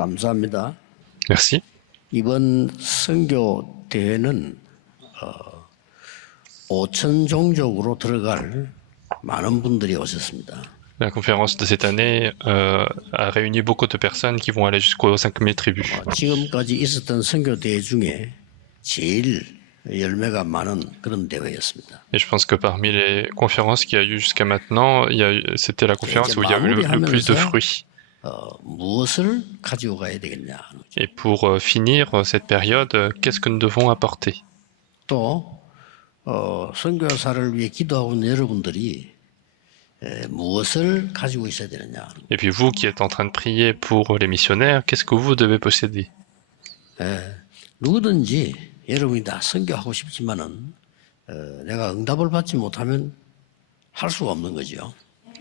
감사합니다. Merci. 이번 선교 대회는 5천 종족으로 들어갈 많은 분들이 오셨습니다. La conférence de cette année a réuni beaucoup de personnes qui vont aller jusqu'aux 5000 tribus. 지금까지 있었던 선교 대회 중에 제일 열매가 많은 그런 대회였습니다. Et je pense que parmi les conférences qu'il y a eu jusqu'à maintenant, c'était la conférence où il y a eu le plus de fruits. 무엇을 가지고 가야 되겠냐 하는 거죠. Et pour finir cette période, qu'est-ce que nous devons apporter? 또 선교사를 위해 기도하고 있는 여러분들이 무엇을 가지고 있어야 되느냐 하는 거죠. Et puis vous qui êtes en train de prier pour les missionnaires, qu'est-ce que vous devez posséder? 누구든지 여러분이 다 선교하고 싶지만은 내가 응답을 받지 못하면 할 수가 없는 거죠.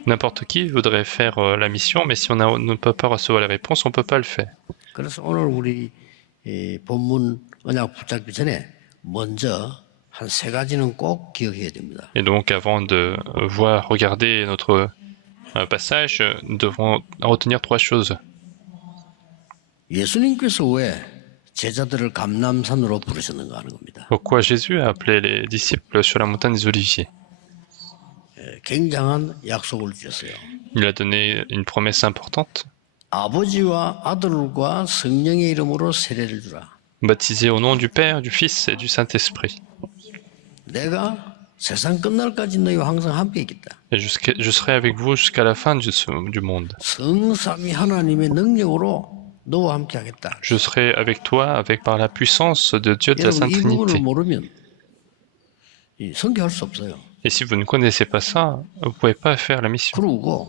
N'importe qui voudrait faire la mission, mais si on ne peut pas recevoir les réponses, on ne peut pas le faire. 그래서 오늘 우리 본문 언약 붙잡기 전에 먼저 한 세 가지는 꼭 기억해야 됩니다. Et donc, avant de regarder notre passage, nous devrons retenir trois choses. 예수님께서 왜 제자들을 감람산으로 부르셨는가 하는 겁니다. Pourquoi Jésus a appelé les disciples sur la montagne des Oliviers? 굉장한 약속을 주셨어요. Il a donné une promesse importante. 아버지와 아들과 성령의 이름으로 세례를 주라. Baptisé au nom du Père, du Fils et du Saint-Esprit. 내가 세상 끝날까지 너희와 항상 함께 있겠다. Et je serai avec vous jusqu'à la fin du monde. 성삼위 하나님의 능력으로 너와 함께 하겠다. Je serai avec toi par la puissance de Dieu de la 여러분 Sainte 이 부분을 Trinité. 모르면 선교할 수 없어요. Et si vous ne connaissez pas ça, vous ne pouvez pas faire la mission. 그리고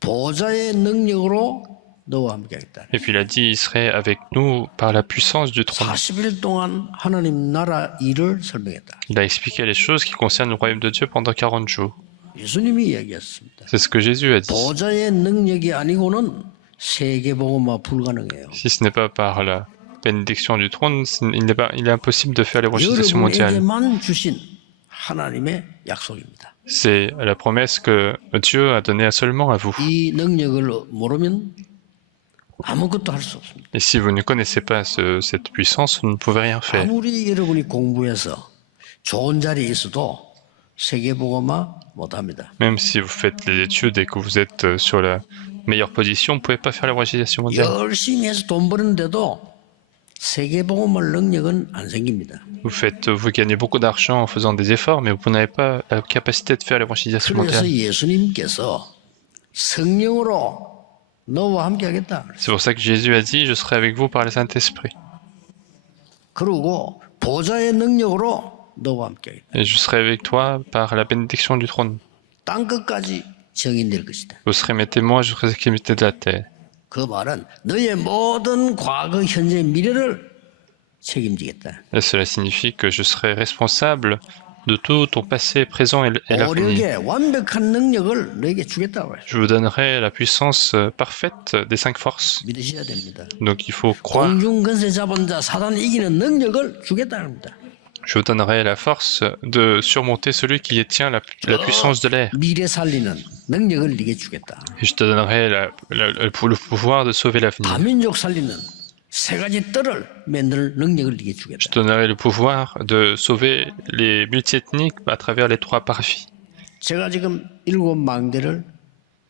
보좌의 능력으로 너와 함께 하겠다. Et puis il a dit, il serait avec nous par la puissance du trône. 40일 동안 하나님 나라 일을 설명했다. Il a expliqué les choses qui concernent le royaume de Dieu pendant 40 jours. 예수님이 이야기했습니다. C'est ce que Jésus a dit. 보좌의 능력이 아니고는 세계복음화 불가능해요. Si ce n'est pas par la bénédiction du trône, il est impossible de faire l'évangélisation mondiale. 여러분에게만 주신 하나님의 약속입니다. C'est la promesse que Dieu a donnée seulement à vous. 이 능력을 모르면 아무것도 할 수 없습니다. Et si vous ne connaissez pas cette puissance, vous ne pouvez rien faire. 아무리 여러분이 공부해서 좋은 자리에 있어도 세계복음화 못합니다. Même si vous faites les études et que vous êtes sur la meilleure position, vous ne pouvez pas faire l'évangélisation mondiale. 열심히 해서 돈 버는데도 세계복음화 능력은 안 생깁니다. Vous gagnez beaucoup d'argent en faisant des efforts, mais vous n'avez pas la capacité de faire l'évangélisation 그래서 mondiale. 예수님께서 성령으로 너와 함께 하겠다. C'est pour ça que Jésus a dit, je serai avec vous par le Saint-Esprit. 그리고 보좌의 능력으로 너와 함께 하겠다. Et je serai avec toi par la bénédiction du trône. 땅 끝까지 증인될 것이다. Vous serez mes témoins jusqu'aux extrémités de la terre. 그 말은 너의 모든 과거, 현재, 미래를 책임지겠다. Et cela signifie que je serai responsable de tout ton passé, présent et l'avenir. 오력의 완벽한 능력을 너에게 주겠다고 해요. Je vous donnerai la puissance parfaite des 5 forces. 믿으셔야 됩니다. Donc il faut croire. 공중 권세 잡은 자 사단을 이기는 능력을 주겠다는 겁니다. Je vous donnerai la force de surmonter celui qui détient la puissance de l'air. 미래 살리는 능력을 네게 주겠다. Et je te donnerai le pouvoir de sauver l'avenir. 다민족 살리는 세 가지 뜰을 만들 능력을 네게 Je 주겠다. te donnerai le pouvoir de sauver les multiethniques à travers les 3 parvis. 제가 지금 7망대를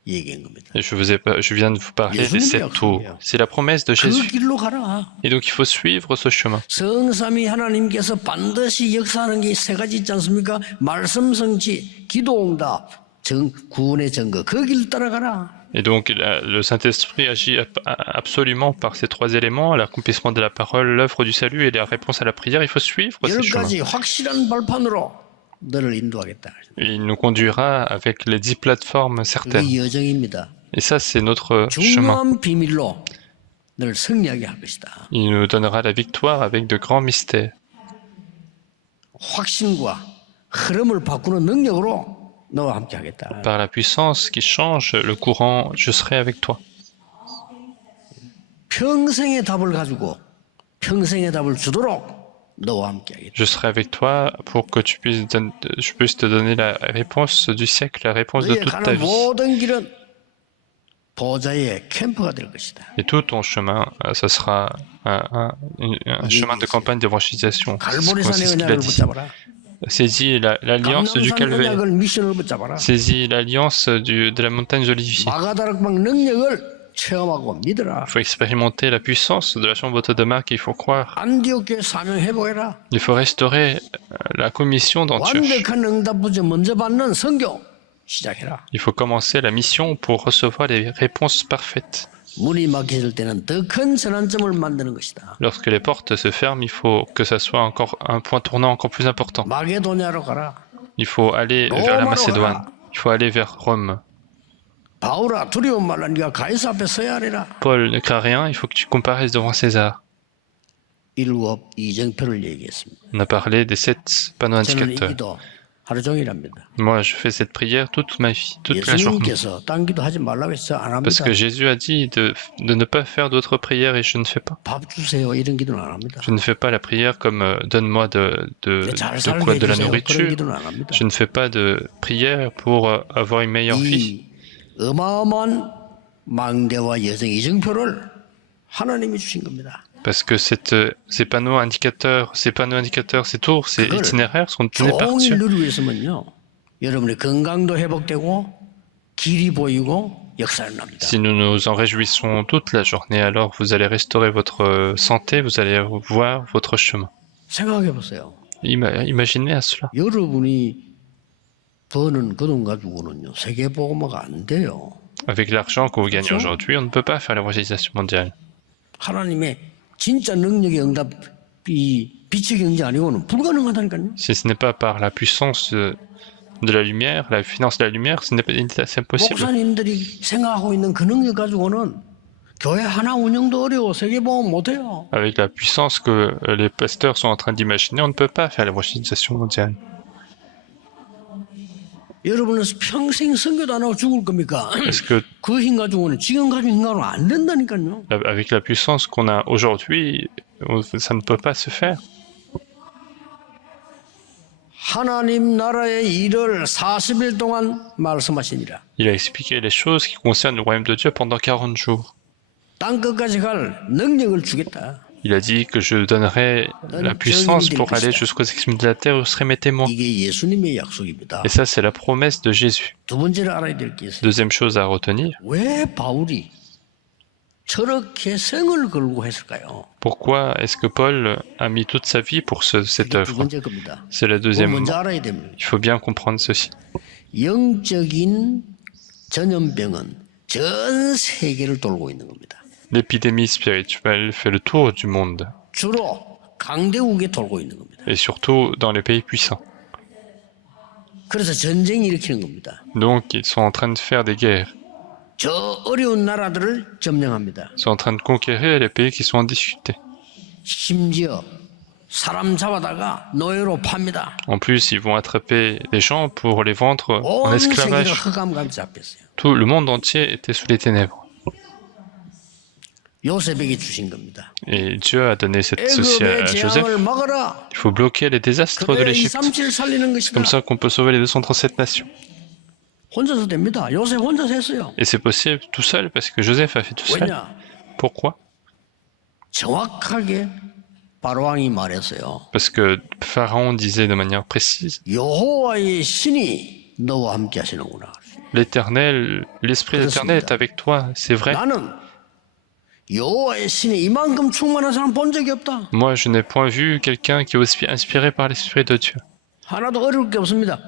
얘기한 겁니다. Et je viens de vous parler des 7 tours. C'est la promesse de 그 Jésus. 길로 가라. Et donc il faut suivre ce chemin. 성삼위 하나님께서 반드시 역사하는 게 세 가지 있지 않습니까? 말씀 성취, 기도응답, 구원의 증거. 그 길 따라가라. Et donc le Saint-Esprit agit absolument par ces 3 éléments, l'accomplissement de la parole, l'œuvre du salut et la réponse à la prière. Il faut suivre ces chemins. 10가지 확실한 발판으로 너를 인도하겠다. Il nous conduira avec les 10 plateformes certaines. 그게 여정입니다. Et ça, c'est notre chemin. 중요한 비밀로 너를 승리하게 할 것이다. Il nous donnera la victoire avec de grands mystères. 확신과 흐름을 바꾸는 능력으로 너와 함께 하겠다. Par la puissance qui change le courant, je serai avec toi. 평생의 답을 가지고 평생의 답을 주도록 너와 함께 하겠다. Je serai avec toi pour que je puisse te donner la réponse du siècle, la réponse de 너의 toute ta 가는 vie. 모든 길은 보좌의 캠프가 될 것이다. Et tout ton chemin, ça sera un chemin de campagne d'évangélisation. C'est 갈보리산의 ce qu'il a 언약을 dit. 붙잡아라. Saisis l'alliance du 감람산 calvaire. 언약을 미션을 붙잡아라. Saisis l'alliance de la montagne d'Olivier. 마가다락방 능력을 체험하고 믿어라. Il faut expérimenter la puissance de la chambre haute de Marc et il faut croire. 안디옥 교회 사명 회복해라. Il faut restaurer la commission d'Antioche. 완벽한 응답 부제 먼저 받는 선교 시작해라. Il faut commencer la mission pour recevoir les réponses parfaites. 문이 막혀질 때는 더 큰 전환점을 만드는 것이다. Lorsque les portes se ferment, il faut que ça soit encore un point tournant encore plus important. 마게도냐로 가라. Il faut aller vers la Macédoine. Il faut aller vers Rome. 바울아 두려움 말라. 네가 가이사 앞에 서야 하리라. Paul, ne crains rien, il faut que tu comparaisses devant César. 일곱 이정표를 얘기했습니다. On a parlé des 7 panneaux 저는 이 indicateurs. 기도 하루 종일 합니다. Moi, je fais cette prière toute ma vie, toute la journée. 예수님께서 딴 기도 하지 말라고 해서 안 Parce 합니다. que Jésus a dit de ne pas faire d'autres prières et je ne fais pas. 밥 주세요 이런 기도는 안 합니다. Je ne fais pas la prière comme donne-moi 잘 de 살게 quoi, de la 해주세요 그런 nourriture. 기도는 안 합니다. Je ne fais pas de prière pour avoir une meilleure vie. 이 어마어마한 망대와 여정 이정표를 하나님이 주신 겁니다. Parce que ces panneaux indicateurs, ces tours, ces 그걸 itinéraires sont donnés par 종일 Dieu. 누리고 있으면요. 여러분의 건강도 회복되고 길이 보이고 역사는 납니다. Si nous nous en réjouissons toute la journée, alors vous allez restaurer votre santé, vous allez voir votre chemin. 생각해 보세요. Imaginez à cela. 여러분이 버는 그 돈 가지고는요. 세계 복음화가 안 돼요. Avec l'argent que vous gagnez 그렇죠? aujourd'hui, on ne peut pas faire l'évangélisation mondiale. 하나님의 진짜 능력의 응답이 빛의 경제 아니고는 불가능하다니까요. Si ce n'est pas par la puissance de la lumière, la finance de la lumière, c'est impossible. 목사님들이 생각하고 있는 그 능력 가지고는 교회 하나 운영도 어려워 세계 복음 못 해요. Avec la puissance que les pasteurs sont en train d'imaginer, on ne peut pas faire l'évangélisation mondiale. 여러분은 평생 선교도 안 하고 죽을 겁니까? Parce que 그 힘 가지고는 지금 가진 힘 가지고는 안 된다니까요. avec la puissance qu'on a aujourd'hui, ça ne peut pas se faire. 하나님 나라의 일을 40일 동안 말씀하시니라. Il a expliqué les choses qui concernent le royaume de Dieu pendant 40 jours. 땅 끝까지 갈 능력을 주겠다. Il a dit que je donnerai la puissance pour aller jusqu'aux extrémités de la terre, vous serez mes témoins. 이게 예수님의 약속입니다. Et ça, c'est la promesse de Jésus. 두 번째로 알아야 될 게 있어요. Deuxième chose à retenir, 왜 바울이 저렇게 생을 걸고 했을까요? pourquoi est-ce que Paul a mis toute sa vie pour cette 이게 두 œuvre? 번째 겁니다. C'est le 그거 deuxième 먼저 mot. 알아야 됩니다. Il faut bien comprendre ceci. 영적인 전염병은 전 세계를 돌고 있는 겁니다. L'épidémie spirituelle fait le tour du monde, 주로 강대국에 돌고 있는 겁니다. et surtout dans les pays puissants. 그래서 전쟁 일으키는 겁니다. Donc, ils sont en train de faire des guerres. 저 어려운 나라들을 점령합니다. Ils sont en train de conquérir les pays qui sont en difficulté. 심지어 사람 잡아다가 노예로 팝니다. En plus, ils vont attraper les gens pour les vendre en 온 세계가 esclavage. 흑암감에 잡혔어요. Tout le monde entier était sous les ténèbres. 요셉에게 주신 겁니다. Et Dieu a donné ceci 애굽의 à Joseph. 재앙을 막아라. Il faut bloquer les désastres de 그래야 l'Égypte. 237을 살리는 것이다. Comme ça qu'on peut sauver les 237 nations. 혼자서 됩니다. 요셉 혼자서 했어요. Et c'est possible tout seul parce que Joseph a fait tout seul. 왜냐? Pourquoi? 정확하게 바로왕이 말했어요. Parce que Pharaon disait de manière précise, 여호와의 신이 너와 함께 하시는구나. l'Éternel, l'Esprit de l'Éternel est avec toi, c'est vrai. 나는 여호와의 신이 이만큼 충만한 사람 본 적이 없다. Moi, je n'ai point vu quelqu'un qui est aussi inspiré par l'Esprit de Dieu. 하나도 어려울 게 없습니다.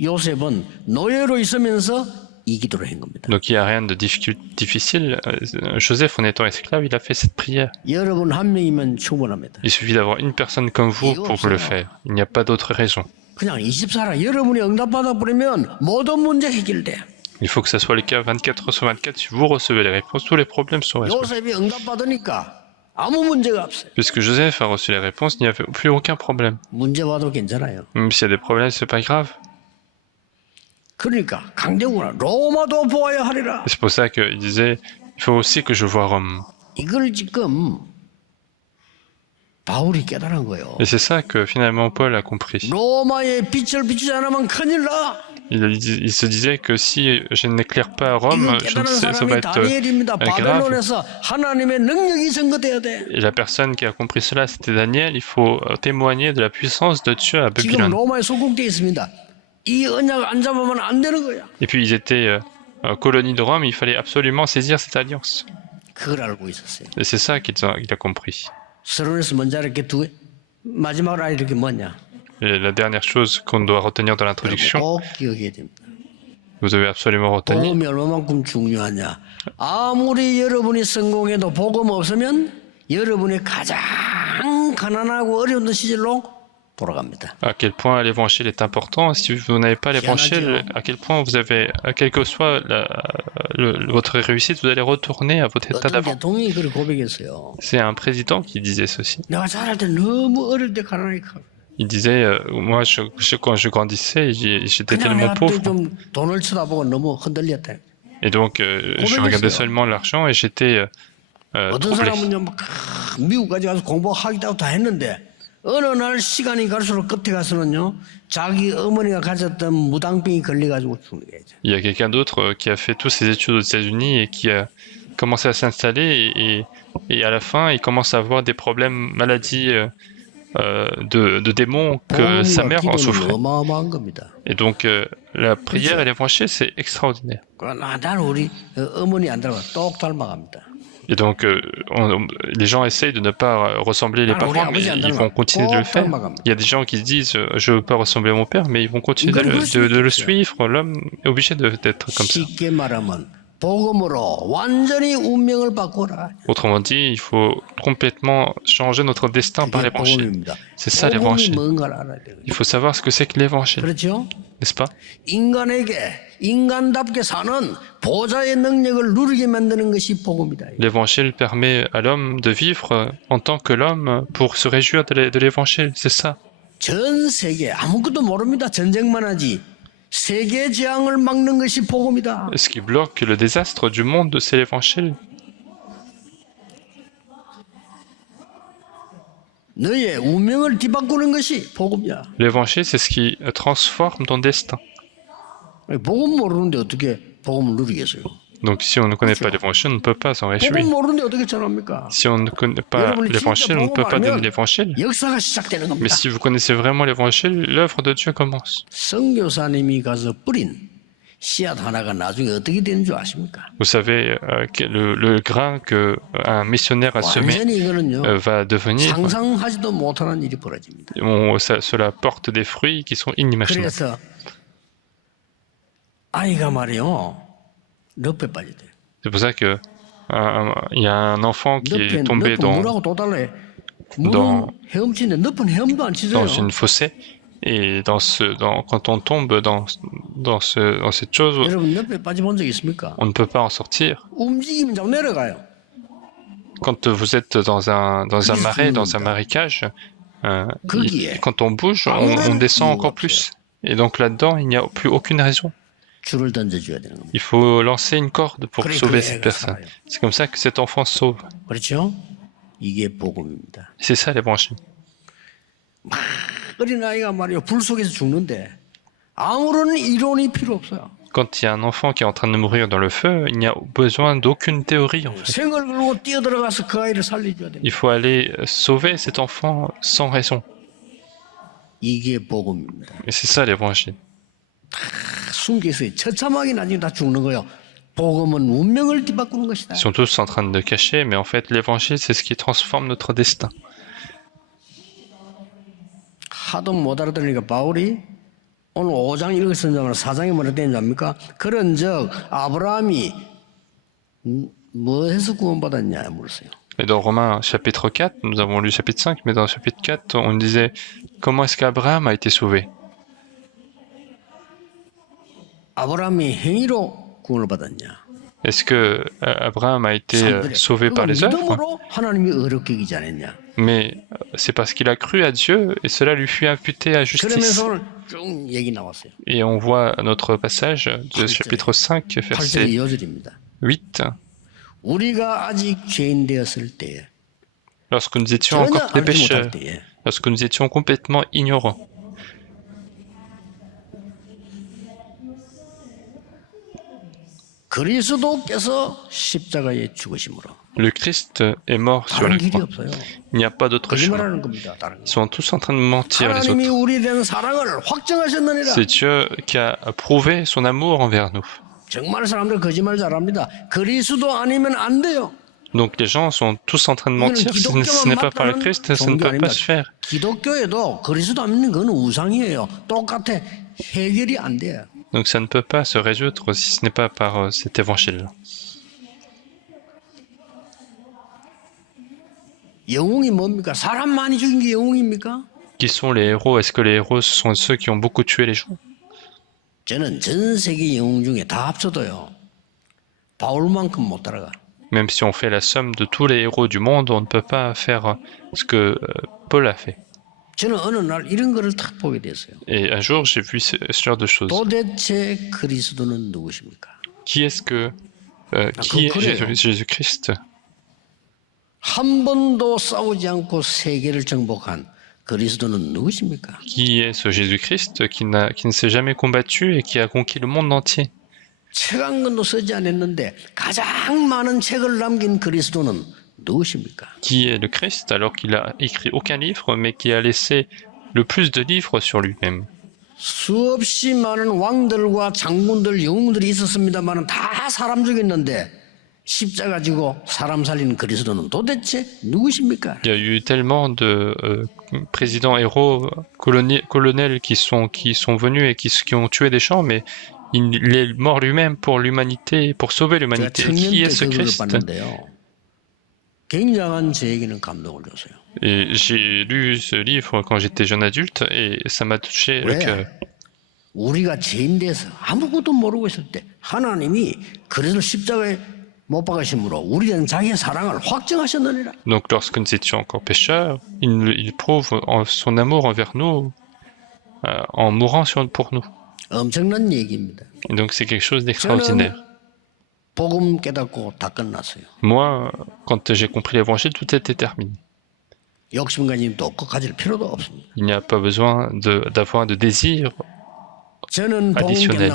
요셉은 노예로 있으면서 이 기도를 한 겁니다. Donc il n'y a rien de difficile. Joseph, en étant esclave, il a fait cette prière. 여러분 한 명이면 충분합니다. Il suffit d'avoir une personne comme vous pour le faire. Il n'y a pas d'autre raison. 그냥 24라 여러분이 응답받아 버리면 모든 문제 해결돼. Il faut que ça soit le cas 24 heures sur 24. Si vous recevez les réponses, tous les problèmes sont résolus. 요셉이 응답받으니까 아무 문제가 없어요. Puisque Joseph a reçu les réponses, il n'y avait plus aucun problème. 문제 와도 괜찮아요. Même s'il y a des problèmes, c'est pas grave. 그러니까 강대국은 로마도 보아야 하리라. Et c'est pour ça qu'il disait, il faut aussi que je voie Rome. 이걸 지금 바울이 깨달은 거예요. Et c'est ça que finalement Paul a compris. 로마의 빛을 비추지 않으면 큰일 나. Il se disait que si je n'éclaire pas à 이거 Rome, 깨달은 ça va 사람이 être 다니엘입니다. grave. 바벨론에서 하나님의 능력이 증거돼야 돼. Et la personne qui a compris cela, c'était Daniel. Il faut témoigner de la puissance de Dieu à 지금 Babylone. 로마에 소국돼 있습니다. 이 언약 안 잡으면 안 되는 거야. Et puis ils étaient colonie de Rome, il fallait absolument saisir cette alliance. 그걸 알고 있었어요. Et c'est ça qu'il a compris. 서론에서 먼저 알게 마지막으로 알게 뭐냐? Et la dernière chose qu'on doit retenir dans l'introduction, 꼭 기억해야 됩니다. vous devez absolument retenir, 복음이 얼마만큼 중요하냐? 아무리 여러분이 성공해도 복음 없으면 여러분이 가장 가난하고 어려운 시절로 돌아갑니다. à quel point l'évangile est important. Si vous n'avez pas l'évangile, à quel point vous avez, quelle que soit votre réussite, vous allez retourner à votre état 어떤 d'avant. 대통령이 그걸 고백했어요. C'est un président qui disait ceci. 내가 자랄 때 너무 어릴 때 가난하게 커. Il disait, moi, quand je grandissais, j'étais 그냥 tellement 내가 pauvre. 좀 돈을 쳐다보고 너무 흔들렸다. Et donc, je regardais seulement l'argent et j'étais 어떤 troublé. 사람은요, 막 미국까지 가서 공부하기도 다 했는데 어느 날 시간이 갈수록 끝에 가서는요, 자기 어머니가 가졌던 무당병이 걸려가지고 죽는 거예요. Il y a quelqu'un d'autre qui a fait toutes ses études aux États-Unis et qui a commencé à s'installer et à la fin, il commence à avoir des problèmes, maladies de démons que sa mère en souffrait. 어마어마한 겁니다. Et donc, la prière et l'évangile, c'est extraordinaire. 난 우리 어머니 안 닮아 똑 닮아갑니다. Et donc, les gens essayent de ne pas ressembler les parents, mais ils vont continuer de le faire. Il y a des gens qui se disent je veux pas ressembler à mon père, mais ils vont continuer de le suivre. L'homme est obligé d'être comme ça. 쉽게 말하면 복음으로 완전히 운명을 바꾸라. Autrement dit, il faut complètement changer notre destin par 그게 l'évangile. 복음입니다. C'est ça 복음이 l'évangile. 뭔가를 알아야 돼요. Il faut savoir ce que c'est que l'évangile, 그렇죠? n'est-ce pas? 인간에게 인간답게 사는 보좌의 능력을 누리게 만드는 것이 복음이다. L'évangile permet à l'homme de vivre en tant que l'homme pour se réjouir de l'évangile, c'est ça. 전 세계 아무것도 모릅니다. 전쟁만 하지. 세계 재앙을 막는 것이 복음이다. Ce qui bloque le désastre du monde, c'est l'évangile. 너의 운명을 뒤바꾸는 것이 복음이야. L'évangile, c'est ce qui transforme ton destin. 복음 모르는데 어떻게 복음을 누리겠어요? Donc si on ne connaît pas l'évangile, on ne peut pas s'en 복음 réjouir. 모르는데 어떻게 전합니까? Si on ne connaît pas l'évangile, on ne peut pas donner l'évangile. 역사가 시작되는 Mais 겁니다. si vous connaissez vraiment l'évangile, l'œuvre de Dieu commence. 선교사님이 가서 뿌린 씨앗 하나가 나중에 어떻게 되는 줄 아십니까? Vous savez, le grain qu'un missionnaire a semé 완전히 이거는요. va devenir, 상상하지도 못하는 일이 벌어집니다. cela porte des fruits qui sont inimaginables. 그래서 아이가 말이요. 늪에 빠지대요. C'est pour ça que il y a un enfant qui est tombé 늪은 물하고 또 달라요. dans- 물은 헤엄치는데 늪은 헤엄도 안 치세요. dans une fossée. Et quand on tombe dans cette chose, 여러분 늪에 빠져본 적 있습니까? on ne peut pas en sortir. 움직이면 자꾸 내려가요. Quand vous êtes dans un marais, dans un marécage, quand on bouge, on descend encore plus. Et donc là-dedans, il n'y a plus aucune raison. 줄을 던져줘야 되는 겁니다. Il faut lancer une corde pour 그래, sauver 그 cette 애가 personne. 살아요. C'est comme ça que cet enfant sauve. 그렇죠? 이게 복음입니다. C'est ça l'évangile. 어린아이가 말이요. 불 속에서 죽는데 아무런 이론이 필요 없어요. Quand il y a un enfant qui est en train de mourir dans le feu, il n'y a besoin d'aucune théorie en fait. 생을 걸고 뛰어들어가서 그 아이를 살려줘야 됩니다. Il faut aller sauver cet enfant sans raison. 이게 복음입니다. Et c'est ça l'évangile. 숨겨있어요. 처참하게 나중에 다 죽는 거예요. 복음은 운명을 뒤바꾸는 것이다. Ils sont tous en train de le cacher, mais en fait l'évangile c'est ce qui transforme notre destin. 하도 못 알아들으니까 바울이 오늘 5장 읽었습니다만 4장에 뭐라 되는지 압니까? 그런즉 아브라함이 뭐 해서 구원받았냐 물었어요. Et dans Romains chapitre 4, nous avons lu chapitre 5, mais dans le chapitre 4, on disait comment est-ce qu'Abraham a été sauvé? 아브라함이 행위로 구원을 받았냐? Est-ce que Abraham a été sauvé par les œuvres? 믿음으로 하나님이 어렵게 여기지 않았냐? Mais c'est parce qu'il a cru à Dieu et cela lui fut imputé à justice. 그러면서 오늘 쭉 얘기 나왔어요. Et on voit notre passage de chapitre 5, 8절 verset 2절입니다. 8. 우리가 아직 죄인 되었을 때에 lorsque nous étions encore des pécheurs, lorsque nous étions complètement ignorants. Le Christ est mort sur la croix. Il n'y a pas d'autre chemin. Ils sont tous en train de mentir les autres. C'est Dieu qui a prouvé son amour envers nous. Donc les gens sont tous en train de mentir. Ce n'est pas par le Christ, ça ne peut pas se faire. Donc ça ne peut pas se résoudre si ce n'est pas par cet évangile-là. Qui sont les héros? Est-ce que les héros sont ceux qui ont beaucoup tué les gens? Même si on fait la somme de tous les héros du monde, on ne peut pas faire ce que Paul a fait. Et un jour, j'ai vu ce genre de choses. Qui est-ce que... qui est Jésus-Christ? Qui est ce Jésus-Christ qui ne s'est jamais combattu et qui a conquis le monde entier? Qui est le Christ alors qu'il a écrit aucun livre mais qui a laissé le plus de livres sur lui-même? Il y a eu tellement de présidents héros, colonels qui sont venus et qui ont tué des gens, mais il est mort lui-même pour l'humanité, pour sauver l'humanité. Qui est ce Christ? Et j'ai lu ce livre quand j'étais jeune adulte et ça m'a touché le cœur. Donc lorsque nous étions encore pécheurs, il prouve son amour envers nous en mourant pour nous. Et donc c'est quelque chose d'extraordinaire. Moi, quand j'ai compris l'évangile, tout était terminé. Il n'y a pas besoin d'avoir de désir additionnel.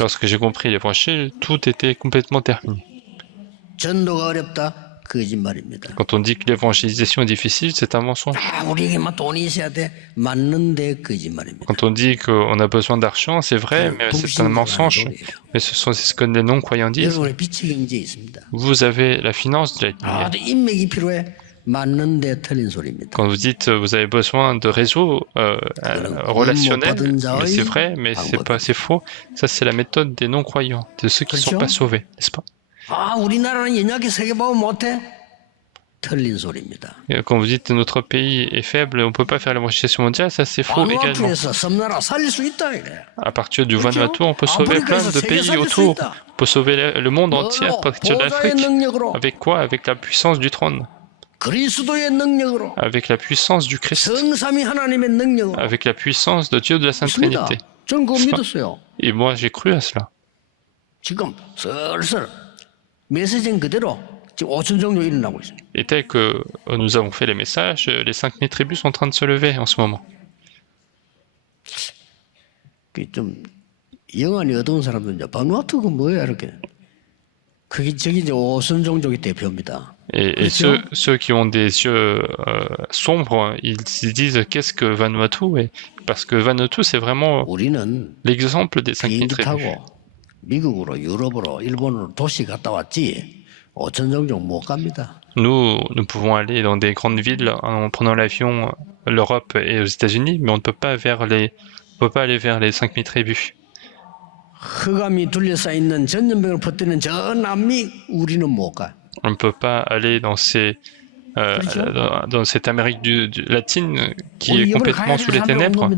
Lorsque j'ai compris l'évangile, tout était complètement terminé. Quand on dit que l'évangélisation est difficile, c'est un mensonge. Quand on dit qu'on a besoin d'argent, c'est vrai, mais c'est un mensonge. Mais ce sont ce que les non-croyants disent. Vous avez la finance de la lumière. Quand vous dites vous avez besoin de réseaux relationnels, mais c'est vrai, mais c'est faux. Ça, c'est la méthode des non-croyants, de ceux qui ne sont pas sauvés, n'est-ce pas? Et quand vous dites notre pays est faible, on ne peut pas faire l'évangélisation mondiale, ça c'est faux également. À partir du Vanuatu, on peut sauver plein de pays autour. On peut sauver le monde entier à partir de l'Afrique. Avec quoi? Avec la puissance du trône. Avec la puissance du Christ. Avec la puissance de Dieu de la Sainte Trinité. Et moi j'ai cru à cela. Et tel que nous avons fait les messages, les 5000 tribus sont en train de se lever en ce moment. Et ceux qui ont des yeux sombres, ils disent qu'est-ce que Vanuatu? Parce que Vanuatu, c'est vraiment l'exemple des 5000 tribus. Nous pouvons aller dans des grandes villes en prenant l'avion, l'Europe et aux États-Unis, mais on ne peut pas aller vers les 5000 tribus. On ne peut pas aller dans cette Amérique latine qui est complètement sous les ténèbres.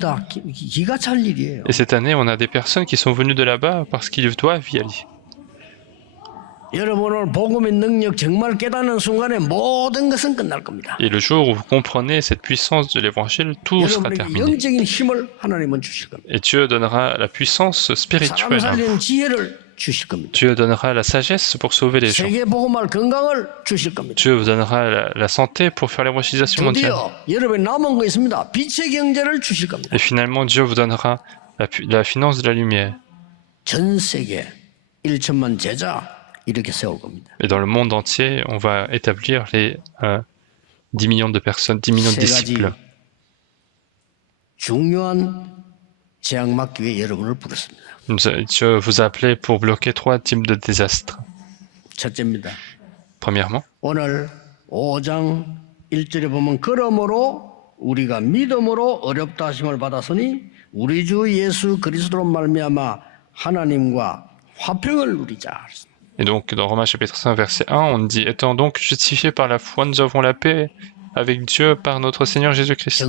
Et cette année, on a des personnes qui sont venues de là-bas parce qu'ils doivent y aller. Et le jour où vous comprenez cette puissance de l'évangile, tout sera terminé. Et Dieu donnera la puissance spirituelle. Dieu donnera la sagesse pour sauver les gens. Dieu vous donnera la santé pour faire l'évangélisation mondiale. Et finalement, Dieu vous donnera la finance de la lumière. Et dans le monde entier, on va établir les 10 millions de personnes, 10 millions de disciples. Dieu vous a appelé pour bloquer 3 types de désastres. Premièrement, 오늘 5장 1절에 보면 그러므로 우리가 믿음으로 어렵다 하심을 받았으니 우리 주 예수 그리스도로 말미암아 하나님과 화평을 누리자. Et donc, dans Romains chapitre 5, verset 1, on dit « Étant donc justifiés par la foi, nous avons la paix avec Dieu par notre Seigneur Jésus-Christ. »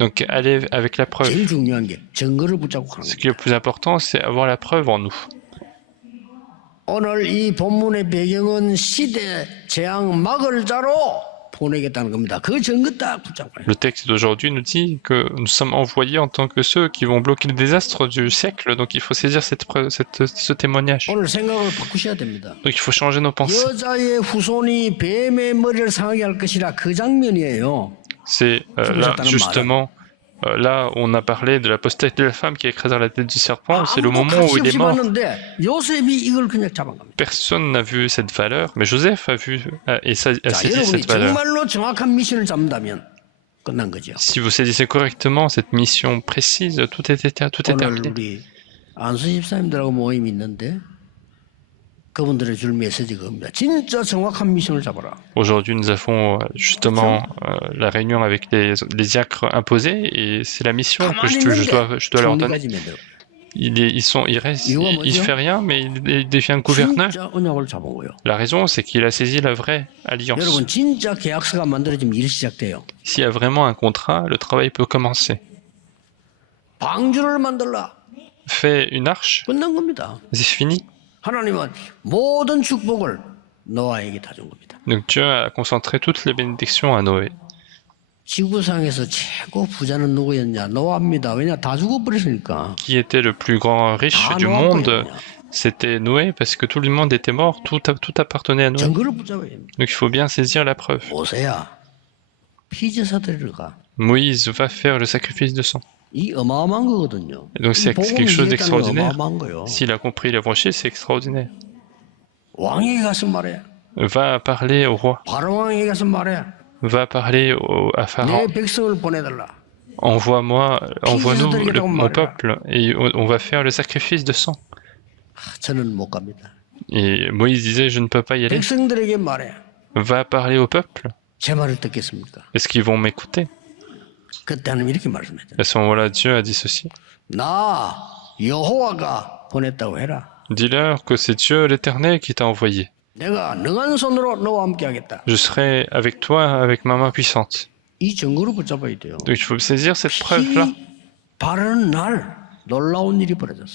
Donc, allez avec la preuve. Ce qui est le plus important, c'est avoir la preuve en nous. 오늘 이 본문의 배경은 시대 재앙 막을 자로 보내겠다는 겁니다. 그 증거 딱 붙잡아요. Le texte d'aujourd'hui nous dit que nous sommes envoyés en tant que ceux qui vont bloquer les désastres du siècle. Donc il faut saisir ce témoignage. 오늘 생각을 바꾸셔야 됩니다. Donc il faut changer nos pensées. 여자의 후손이 뱀의 머리를 상하게 할 것이라 그 장면이에요. C'est là justement là où on a parlé de la postérité de la femme qui écrasera la tête du serpent. C'est le moment où il est mort. Personne n'a vu cette valeur, mais Joseph a vu et a saisi cette valeur. Si vous saisissez correctement cette mission précise, tout est terminé. Aujourd'hui, nous avons justement la réunion avec les diacres imposés et c'est la mission que je dois leur donner. Il ne fait rien, mais il devient gouverneur. La raison, c'est qu'il a saisi la vraie alliance. S'il y a vraiment un contrat, le travail peut commencer. Fais une arche, c'est fini. Donc Dieu a concentré toutes les bénédictions à Noé. Qui était le plus grand riche du monde? C'était Noé, parce que tout le monde était mort, tout appartenait à Noé. Donc il faut bien saisir la preuve. Moïse va faire le sacrifice de sang. Et donc c'est quelque chose d'extraordinaire. S'il a compris l'évangile, c'est extraordinaire. Va parler au roi. Va parler à Pharaon. Envoie-nous mon peuple et on va faire le sacrifice de sang. Et Moïse disait, je ne peux pas y aller. Va parler au peuple. Est-ce qu'ils vont m'écouter? À ce moment-là, Dieu a dit ceci. Dis-leur que c'est Dieu l'Éternel qui t'a envoyé. Je serai avec toi avec ma main puissante. Donc il faut saisir cette preuve-là.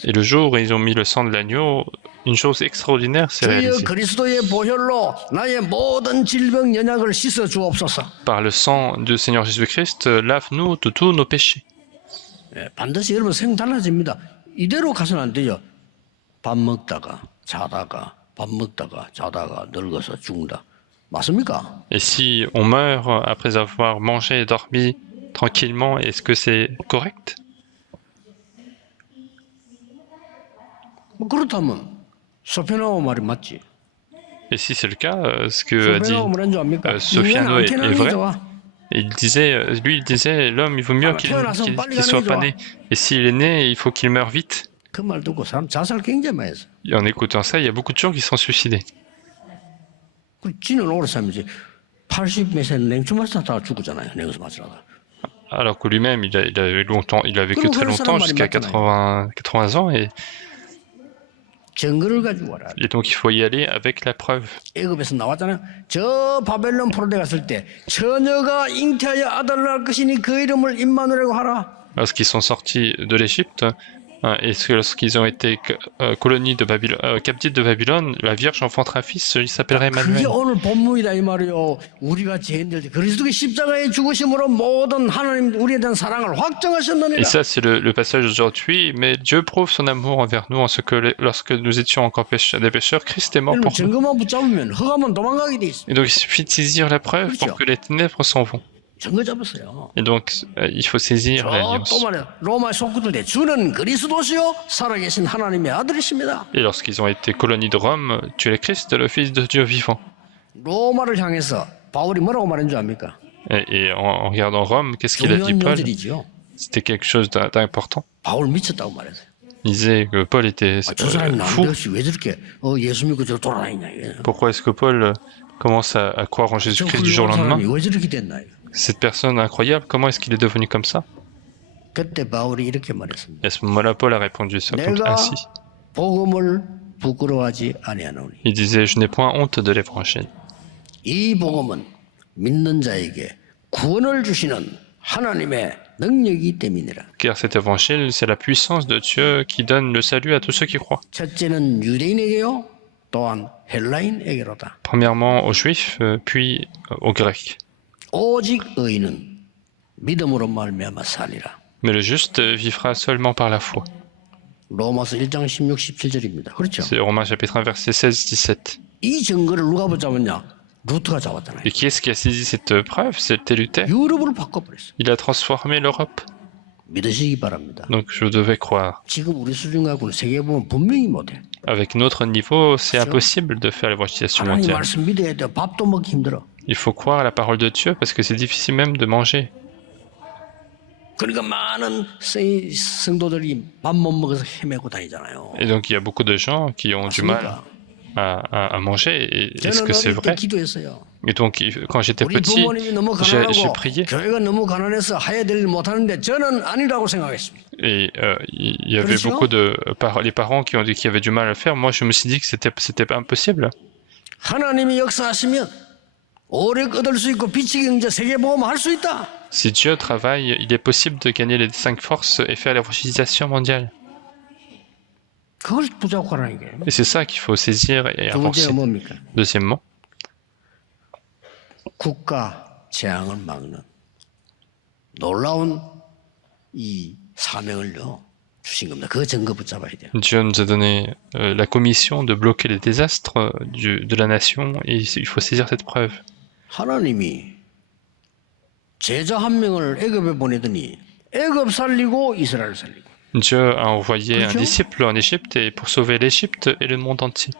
Et le jour où ils ont mis le sang de l'agneau, une chose extraordinaire s'est réalisée. Par le sang du Seigneur Jésus-Christ, lave-nous de tous nos péchés. Et si on meurt après avoir mangé et dormi tranquillement, est-ce que c'est correct? Et si c'est le cas, ce que a dit Sophiano est vrai. Il disait, l'homme, il vaut mieux qu'il soit pas né. Et s'il est né, il faut qu'il meure vite. Et en écoutant ça, il y a beaucoup de gens qui sont suicidés. Alors que lui-même, il a vécu très longtemps, jusqu'à 80 ans, et donc il faut y aller avec la preuve. Lorsqu'ils sont sortis de l'Égypte, Est-ce que lorsqu'ils ont été colonie de Babylone, captifs de Babylone, la Vierge enfantera un fils, il s'appellerait Emmanuel. 그게 오늘 본문이다 이 말이요. 우리가 죄인들 그리스도의 십자가의 죽으심으로 모든 하나님 우리에 대한 사랑을 확정하셨느니라. Et ça, c'est le passage d'aujourd'hui. Mais Dieu prouve son amour envers nous en ce que lorsque nous étions encore des pécheurs, Christ est mort pour nous. 증거만 붙잡으면 흑암은 도망가게 돼 있어. Et donc, il suffit de saisir la preuve pour que les ténèbres s'en vont. 증거 잡았어요. Et donc, il faut saisir l'alliance. 또 말이야. 로마에 속구들 때 주는 그리스도시요 살아계신 하나님의 아들이십니다. Et lorsqu'ils ont été colonie de Rome, tu es le Christ, le Fils de Dieu vivant. 로마를 향해서 바울이 뭐라고 말한 줄 압니까? Et en regardant Rome, qu'est-ce qu'il a dit Paul? C'était quelque chose d'important. 바울 미쳤다고 말했어요. Il disait que Paul était fou. Pourquoi est-ce que Paul commence à croire en Jésus-Christ du jour au lendemain? Cette personne incroyable, comment est-ce qu'il est devenu comme ça? Et à ce moment-là, Paul a répondu ainsi. Il disait, je n'ai point honte de l'évangile. Car cet évangile, c'est la puissance de Dieu qui donne le salut à tous ceux qui croient. Premièrement aux Juifs, puis aux Grecs. Mais le juste vivra seulement par la foi. C'est Romains chapitre 1, verset 16-17. Et qui est-ce qui a saisi cette preuve? C'était Luther. Il a transformé l'Europe. Donc je devais croire. Avec notre niveau, c'est impossible de faire l'évangélisation mondiale. Il faut croire à la parole de Dieu parce que c'est difficile même de manger. Et donc il y a beaucoup de gens qui ont du mal à manger. Et est-ce que c'est vrai? Et donc quand j'étais petit, j'ai prié. Et il y avait beaucoup de les parents qui ont dit qu'il y avait du mal à le faire. Moi, je me suis dit que c'était pas impossible. Si Dieu travaille, il est possible de gagner les 5 forces et faire l'évangélisation mondiale. Et c'est ça qu'il faut saisir et avancer. Deuxièmement, Dieu nous a donné la commission de bloquer les désastres de la nation et il faut saisir cette preuve. Dieu a envoyé un disciple en Égypte et pour sauver l'Égypte et le monde entier.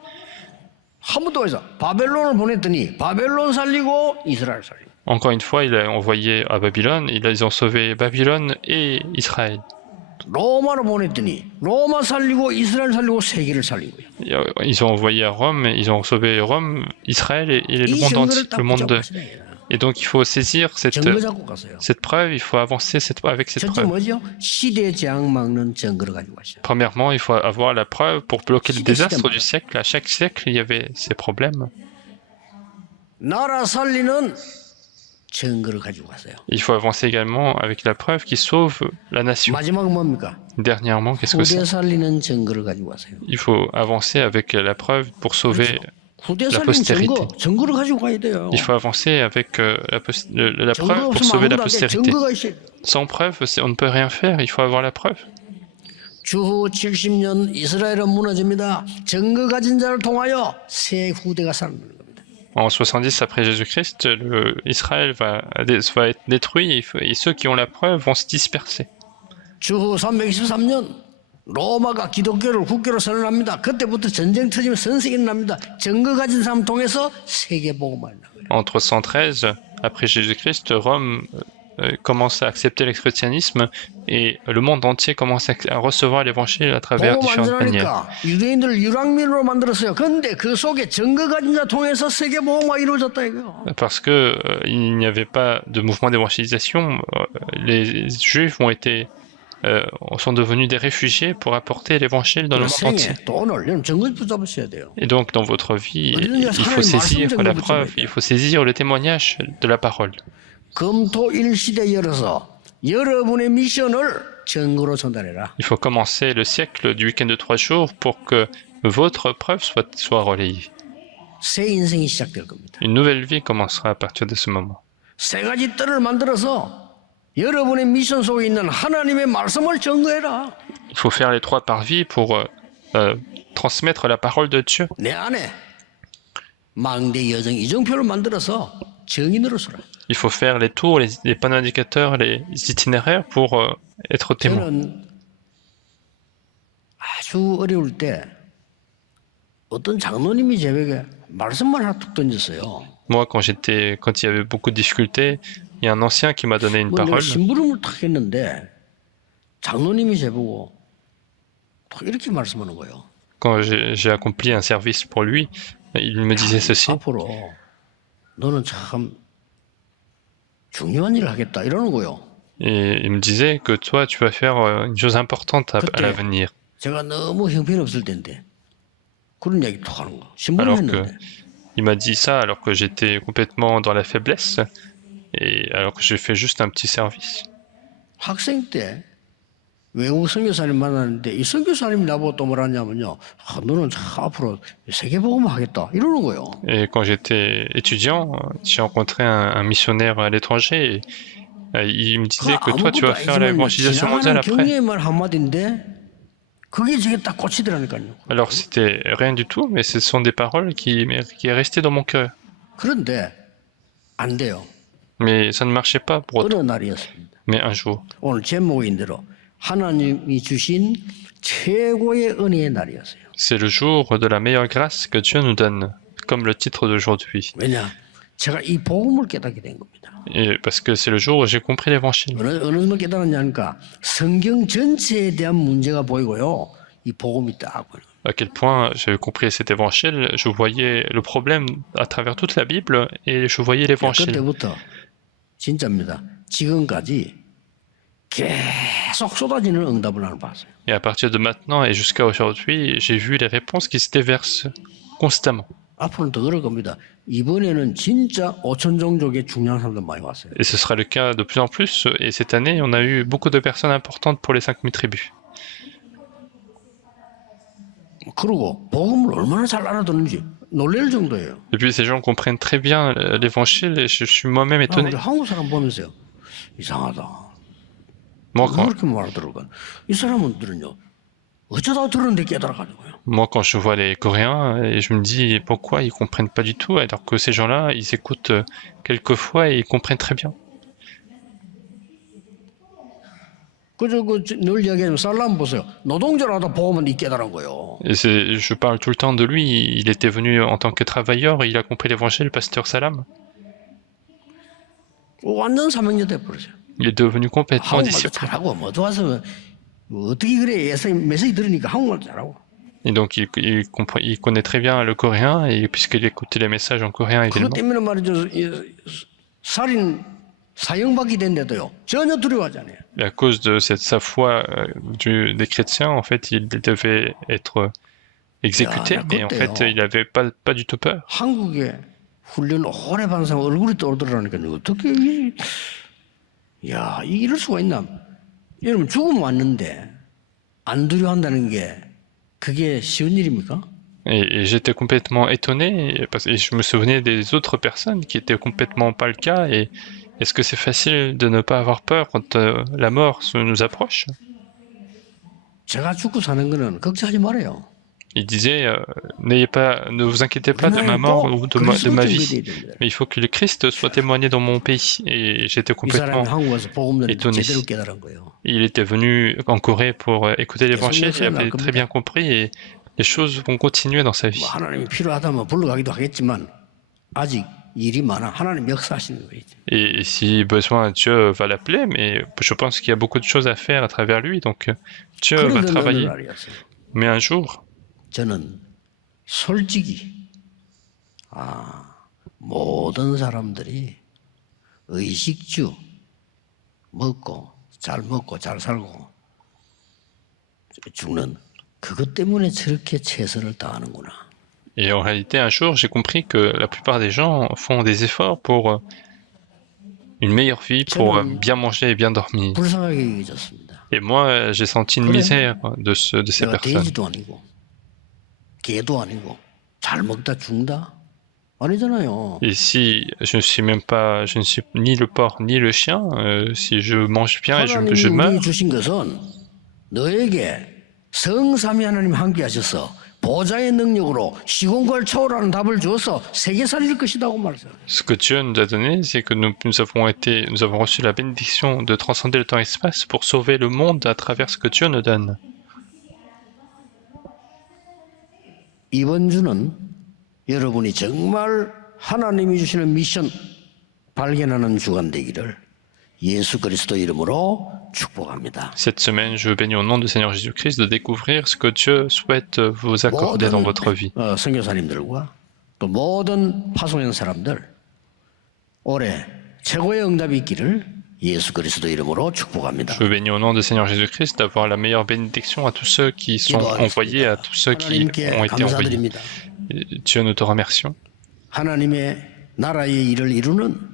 Encore une fois, il a envoyé à Babylone, ils ont sauvé Babylone et Israël. Ils ont envoyé à Rome, ils ont sauvé Rome, Israël et le monde entier. Et donc il faut saisir cette preuve, il faut avancer avec cette preuve. Premièrement, il faut avoir la preuve pour bloquer le désastre du siècle. À chaque siècle, il y avait ces problèmes. Il faut avancer également avec la preuve qui sauve la nation. Dernièrement, qu'est-ce que c'est? Il faut avancer avec la preuve pour sauver la postérité. Il faut avancer avec la preuve pour sauver la postérité. Sans preuve, on ne peut rien faire, il faut avoir la preuve. 주후 70년 이스라엘은 무너집니다. 증거 가진 자를 통하여 새 후대가 살아나는 겁니다. En 70 après Jésus-Christ, Israël va être détruit et ceux qui ont la preuve vont se disperser. 주후 323년 로마가 기독교를 국교로 선언합니다. 그때부터 전쟁 터지면 선생이 일어납니다. 증거 가진 사람 통해서 세계 복음을 나가요. En 313 après Jésus-Christ, Rome commence à accepter le christianisme et le monde entier commence à recevoir l'évangile à travers différentes manières. Parce que il n'y avait pas de mouvement d'évangélisation, les Juifs sont devenus des réfugiés pour apporter l'évangile dans le monde entier. Et donc dans votre vie, il faut saisir la preuve, il faut saisir le témoignage de la parole. 금토일시대에 열어서 여러분의 미션을 증거로 전달해라. Il faut commencer le siècle du week-end de 3 jours pour que votre preuve soit relayée. 새 인생이 시작될 겁니다. Une nouvelle vie commencera à partir de ce moment. 세 가지 뜰을 만들어서 여러분의 미션 속에 있는 하나님의 말씀을 증거해라. Il faut faire les 3 parvis pour transmettre la parole de Dieu. 내 안에 망대 여정 이정표를 만들어서 증인으로 서라. Il faut faire les tours, les panneaux indicateurs, les itinéraires pour être témoin. 저는 아주 어려울 때 어떤 장로님이 제게 말씀만 하나 툭 던졌어요. Moi, quand il y avait beaucoup de difficultés, il y a un ancien qui m'a donné une 내가 parole. 심부름을 탁 했는데 장로님이 제보고 또 이렇게 말씀하는 거예요. Quand j'ai accompli un service pour lui, il me disait ceci. 앞으로 너는 참 중요한 일을 하겠다 이러는 거예요. Et il me disait que toi, tu vas faire une chose importante à l'avenir. 제가 너무 형편없을 텐데 그런 얘기 톡 하는 거. Alors 심부름했는데. que il m'a dit ça alors que j'étais complètement dans la faiblesse et alors que j'ai fait juste un petit service. 학생 때 외국 선교사님 만났는데 이 선교사님이 나보고 또 뭐라냐면요. 너는 참 앞으로 세계복음 하겠다 이러는 거예요. Et quand j'étais étudiant, j'ai rencontré un missionnaire à l'étranger et il me disait que toi, tu vas faire l'évangélisation mondiale après. 경례말 한마디인데 그게 제게 딱 꽂히더라니까요. Alors c'était rien du tout, mais ce sont des paroles qui est resté dans mon cœur. 그런데 안 돼요. Mais ça ne marchait pas pour 어느 autant. 날이었습니다. Mais un jour, 오늘 제목인 대로 하나님이 주신 최고의 은혜의 날이었어요. c'est le jour de la meilleure grâce que Dieu nous donne, comme le titre d'aujourd'hui. 왜냐? 제가 이 복음을 깨닫게 된 겁니다. Et parce que c'est le jour où j'ai compris l'évangile. 어느 정도 깨달았냐니까 성경 전체에 대한 문제가 보이고요. 이 복음이 딱 보여요. À quel point j'avais compris cet évangile, je voyais le problème à travers toute la Bible et je voyais l'évangile. 그때부터 진짜입니다. 지금까지 계속 쏟아지는 응답을 하는 봤어요. Et à partir de maintenant et jusqu'à aujourd'hui, j'ai vu les réponses qui se déversent constamment. 앞으로는 더 그럴 겁니다. 이번에는 진짜 5천 종족의 중요한 사람들 많이 왔어요. Et ce sera le cas de plus en plus. Et cette année, on a eu beaucoup de personnes importantes pour les 5000 tribus. 그리고 복음을 얼마나 잘 알아듣는지 놀랄 정도예요. Et puis ces gens comprennent très bien l'évangile et je suis moi-même étonné. 우리 한국 사람 보면서요. 이상하다. Moi 그렇게 말하더라고요. 이 사람들은요. 어쩌다 들었는데 깨달아가지고요. quand je vois les Coréens, et je me dis pourquoi ils comprennent pas du tout, alors que ces gens-là, ils écoutent quelques fois et ils comprennent très bien. 늘 이야기하면 살람 보세요. 노동자로 하다 보면 이 깨달은 거예요. Et je parle tout le temps de lui. Il était venu en tant que travailleur et il a compris l'évangile, pasteur Salam. 완전 사명자 돼버렸어요. Il est devenu complètement 한국말도 disciple. 잘하고 뭐 도와서 어떻게 그래 메시지 들으니까 한국말도 잘하고. Et donc il connaît très bien le coréen et puisqu'il écoutait les messages en coréen 그것 également. 때문에 말이죠. 살인 사형받게 된데도요. 전혀 두려워하지 않아요. Et à cause de sa foi des chrétiens, en fait, il devait être exécuté, mais en fait, il n'avait pas du tout peur. 한국에 훈련 오래 받은 사람 얼굴이 떠오르더라니까요. 어떻게 이럴 수가 있나? 여러분 죽음 왔는데 안 두려워한다는 게 그게 쉬운 일입니까? Et j'étais complètement étonné parce que je me souvenais des autres personnes qui étaient complètement pas le cas. Et est-ce que c'est facile de ne pas avoir peur quand la mort nous approche? 제가 죽고 사는 거는 걱정하지 말아요. Il disait, ne vous inquiétez pas de ma mort ou de ma vie, mais il faut que le Christ soit témoigné dans mon pays. Et j'étais complètement étonné. Il était venu en Corée pour écouter l'évangile, il avait très bien compris et les choses vont continuer dans sa vie. Et si besoin, Dieu va l'appeler, mais je pense qu'il y a beaucoup de choses à faire à travers lui, donc Dieu va travailler. Mais un jour, 저는 솔직히 모든 사람들이 의식주 먹고 잘 살고 죽는 그것 때문에 저렇게 최선을 다하는구나. Et en réalité, un jour, j'ai compris que la plupart des gens font des efforts pour une meilleure vie pour bien manger et bien dormir. Et moi, j'ai senti une misère de ces personnes. Et si je ne suis ni le porc ni le chien, si je mange bien et je meurs, ce que Dieu nous a donné, c'est que nous avons reçu la bénédiction de transcender le temps et l'espace pour sauver le monde à travers ce que Dieu nous donne. 이번 주는 여러분이 정말 하나님이 주시는 미션 발견하는 주간 되기를 예수 그리스도 이름으로 축복합니다. Cette semaine, je vous bénis au nom du Seigneur Jésus-Christ de découvrir ce que Dieu souhaite vous accorder dans votre vie. 선교사님들과 또 모든 파송형 사람들 올해 최고의 응답이 있기를 예수 그리스도 이름으로 축복합니다. Je vous bénis au nom du Seigneur Jésus-Christ d'avoir la meilleure bénédiction à tous ceux qui sont envoyés, à tous ceux qui ont été envoyés. Dieu, nous te remercions. 하나님의 나라의 일을 이루는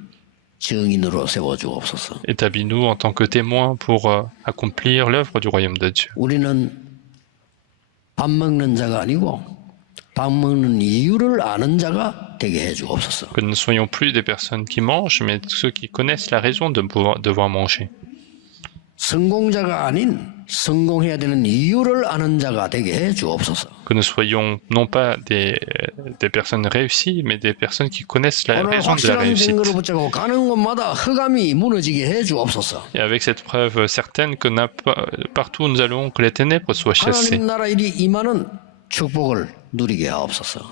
증인으로 세워주옵소서. Établis-nous en tant que témoins pour accomplir l'œuvre du royaume de Dieu. 우리는 밥 먹는 자가 아니고 밥 먹는 이유를 아는 자가 되게 해주옵소서. Que nous ne soyons plus des personnes qui mangent, mais ceux qui connaissent la raison de devoir manger. 성공자가 아닌 성공해야 되는 이유를 아는 자가 되게 해주옵소서. Que nous soyons non pas des personnes réussies, mais des personnes qui connaissent la raison de la réussite. Et avec cette preuve certaine que partout où nous allons, que les ténèbres soient chassées.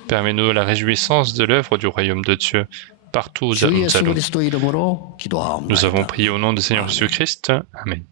Permets-nous la réjouissance de l'œuvre du royaume de Dieu partout où nous allons. Nous avons prié au nom du Seigneur Jésus-Christ. Amen.